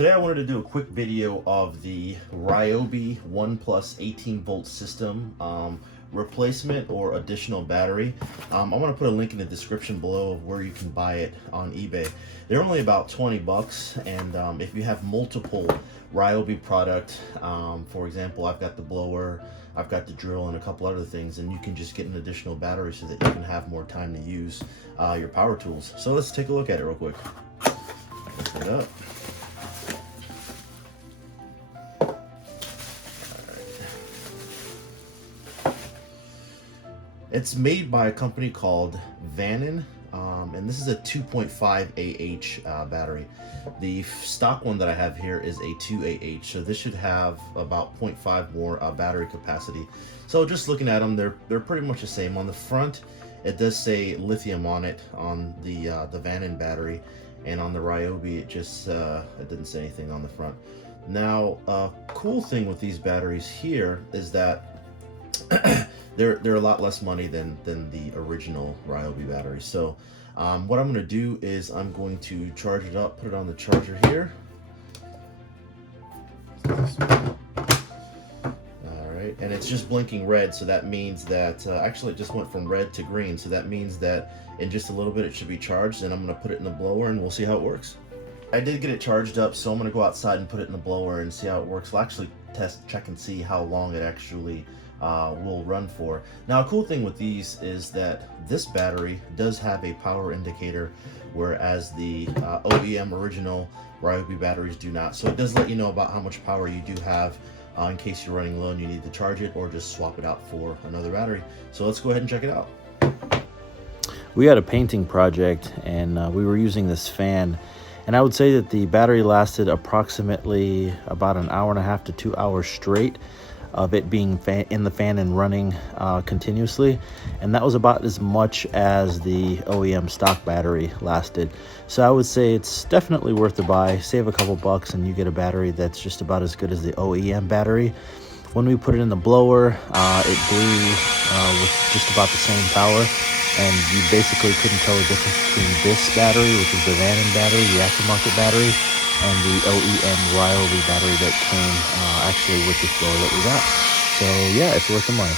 Today I wanted to do a quick video of the Ryobi ONE Plus 18 volt system replacement or additional battery. I'm going to put a link in the description below of where you can buy it on eBay. They're only about 20 bucks, and if you have multiple Ryobi product, for example, I've got the blower, I've got the drill, and a couple other things, and you can just get an additional battery so that you can have more time to use your power tools. So let's take a look at it real quick. Open it up. It's made by a company called Vanon, and this is a 2.5 AH battery. The stock one that I have here is a 2 AH, so this should have about 0.5 more battery capacity. So just looking at them, they're pretty much the same. On the front, it does say lithium on it on the Vanon battery, and on the Ryobi, it just it didn't say anything on the front. Now, cool thing with these batteries here is that they're a lot less money than the original Ryobi battery. So what I'm going to do is I'm going to charge it up, put it on the charger here. Alright, and it's just blinking red, so that means that actually it just went from red to green, so that means that in just a little bit it should be charged, and I'm going to put it in the blower and we'll see how it works. I did get it charged up, so I'm going to go outside and put it in the blower and see how it works. We'll actually check and see how long it actually will run for. Now, a cool thing with these is that this battery does have a power indicator, whereas the OEM original Ryobi batteries do not. So it does let you know about how much power you do have in case you're running low and you need to charge it, or just swap it out for another battery. So let's go ahead and check it out. We had a painting project, and we were using this fan, and I would say that the battery lasted approximately about an hour and a half to 2 hours straight of it being in the fan and running continuously, and that was about as much as the OEM stock battery lasted. So I would say it's definitely worth the buy. Save a couple bucks and you get a battery that's just about as good as the OEM battery. When we put it in the blower, it blew with just about the same power, and you basically couldn't tell the difference between this battery, which is the Vanon battery, the aftermarket battery, and the OEM Ryobi battery that came actually with this blower that we got. So yeah, it's worth the money.